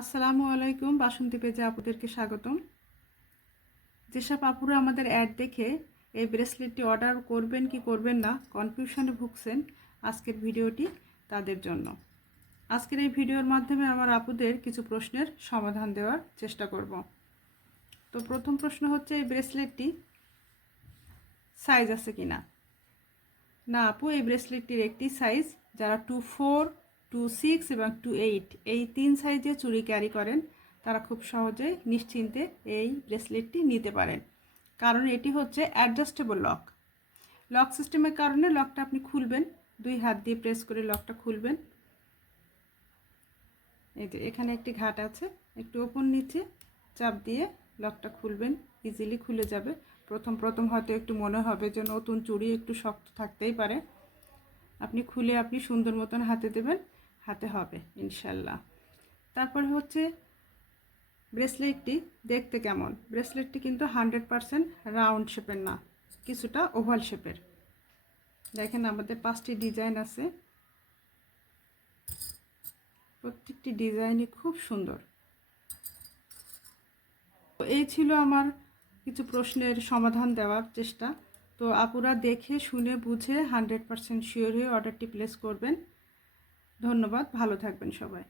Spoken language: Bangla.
আসসালামু আলাইকুম। বাসন্তী পেজে আপুদেরকে স্বাগতম। যেসব আপুরা আমাদের অ্যাড দেখে এই ব্রেসলেটটি অর্ডার করবেন কি করবেন না কনফিউশনে ভুগছেন, আজকের ভিডিওটি তাদের জন্য। আজকের এই ভিডিওর মাধ্যমে আমার আপুদের কিছু প্রশ্নের সমাধান দেওয়ার চেষ্টা করব। তো প্রথম প্রশ্ন হচ্ছে, এই ব্রেসলেটটি সাইজ আছে কি না। না আপু, এই ব্রেসলেটটির একটি সাইজ। যারা 24, 26 এবং 28 এই 3 সাইজে চুড়ি ক্যারি করেন তারা খুব সহজেই নিশ্চিন্তে এই ব্রেসলেটটি নিতে পারেন, কারণ এটি হচ্ছে অ্যাডজাস্টেবল লক। লক সিস্টেমের কারণে লকটা আপনি খুলবেন, 2 হাত দিয়ে প্রেস করে লকটা খুলবেন। এই যে এখানে একটি ঘাট আছে, একটু ওপর নিচে চাপ দিয়ে লকটা খুলবেন, ইজিলি খুলে যাবে। প্রথম প্রথম হয়তো একটু মনে হবে যে নতুন চুড়ি, একটু শক্ত থাকতেই পারে। আপনি খুলে আপনি সুন্দর মতন হাতে দেবেন, হাতে হবে ইনশাল্লাহ। তারপর হচ্ছে ব্রেসলেটটি দেখতে কেমন। ব্রেসলেটটি কিন্তু 100% রাউন্ড শেপের না, কিছুটা ওভাল শেপের। দেখেন আমাদের 5টি ডিজাইন আছে, প্রত্যেকটি ডিজাইনই খুব সুন্দর। তো এই ছিল আমার কিছু প্রশ্নের সমাধান দেওয়ার চেষ্টা। তো আপুরা দেখে শুনে বুঝে 100% শিওর হয়ে অর্ডারটি প্লেস করবেন। ধন্যবাদ, ভালো থাকবেন সবাই।